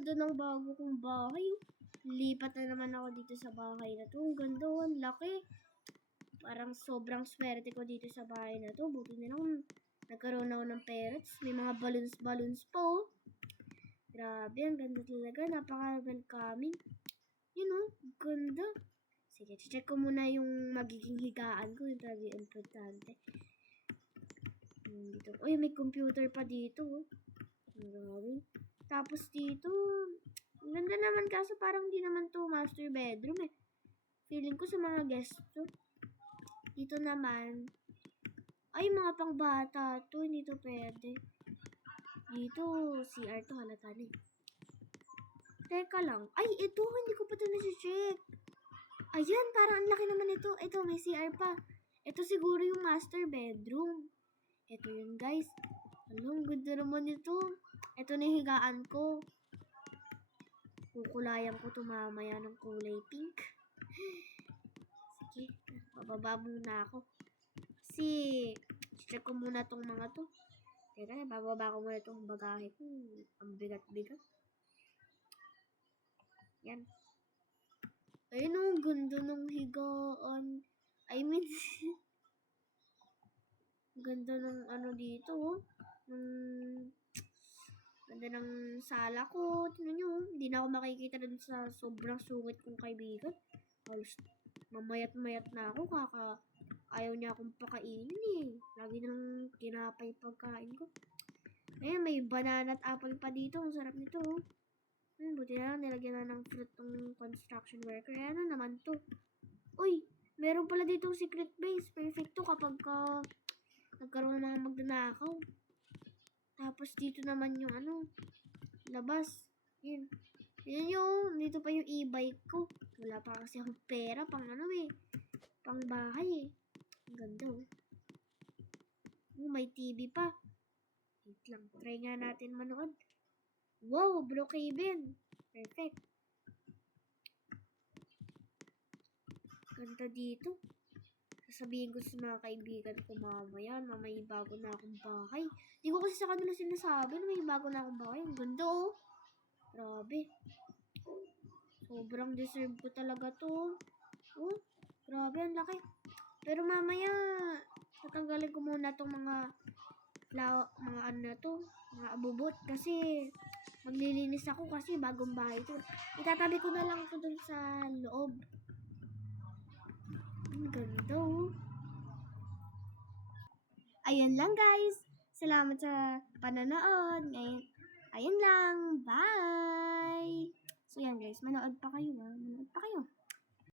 ganda ng bago kong bahay. Lipat na naman ako dito sa bahay na to. Ang ganda, ang laki. Parang sobrang swerte ko dito sa bahay na to. Buti na lang nagkaroon ako ng parrots. May mga balloons pa oh. Grabe, ang ganda talaga. Napaka-welcoming. Yun oh, ganda. Sige, check ko muna yung magiging higaan ko. Yung talaga importante. Dito. Uy, may computer pa dito oh. Grabe. Tapos dito, ang ganda naman kaso parang di naman to master bedroom eh. Feeling ko sa mga guest to. Dito naman, ay mga pangbata to, hindi to pwede. Dito, CR to halata na eh. Teka lang, ay ito, hindi ko pa ito nasi-check. Ayan, parang ang laki naman ito. Ito, may CR pa. Ito siguro yung master bedroom. Ito yun guys. Alam, ganda naman ito. Ito na yung higaan ko. Kukulayan ko ito mamaya ng kulay pink. Sige, bababa muna ako. Kasi, check ko muna itong mga to. Teka, bababa ko muna itong bagahe ko. Ang bigat-bigat. Yan. Ayun ang ganda ng higaan. I mean, ganda ng ano dito, oh. Ganda ng sala ko. Tingnan nyo, hindi na ako makikita dun sa sobrang sungit kong kaibigan. Halos mamayat-mayat na ako. Ayaw niya akong pakainin eh. Lagi nang tinapay pagkain ko. Ayun, may banana at apple pa dito. Ang sarap nito, oh. Buti na lang nilagyan na ng fruit ng construction worker. Ano naman to? Uy, meron pala dito secret base. Perfect to kapag nagkaroon ng mga magnanakaw. Tapos dito naman yung ano, labas. Yun. Yun yung, dito pa yung e-bike ko. Wala pa kasi akong pera pang ano eh. Pang bahay eh. Ang ganda oh. May TV pa. Wait lang. Try nga natin manood. Wow, Brookhaven. Perfect. Ganda dito. Sasabihin ko sa mga kaibigan ko mamaya na may bago na akong bahay. Hindi ko kasi sa kanila sinasabi na may bago na akong bahay. Ang ganda oh. Grabe. Sobrang deserve ko talaga to. Oh, grabe ang laki. Pero mamaya, tatanggalin ko muna tong mga ano na to, mga abubot. Kasi maglilinis ako kasi bagong bahay to. Itatabi ko na lang to dun sa loob. Ang ganda oh. Ayun lang guys. Salamat sa panonood. Ngayon, ayun lang. Bye! So yan guys, manood pa kayo ha.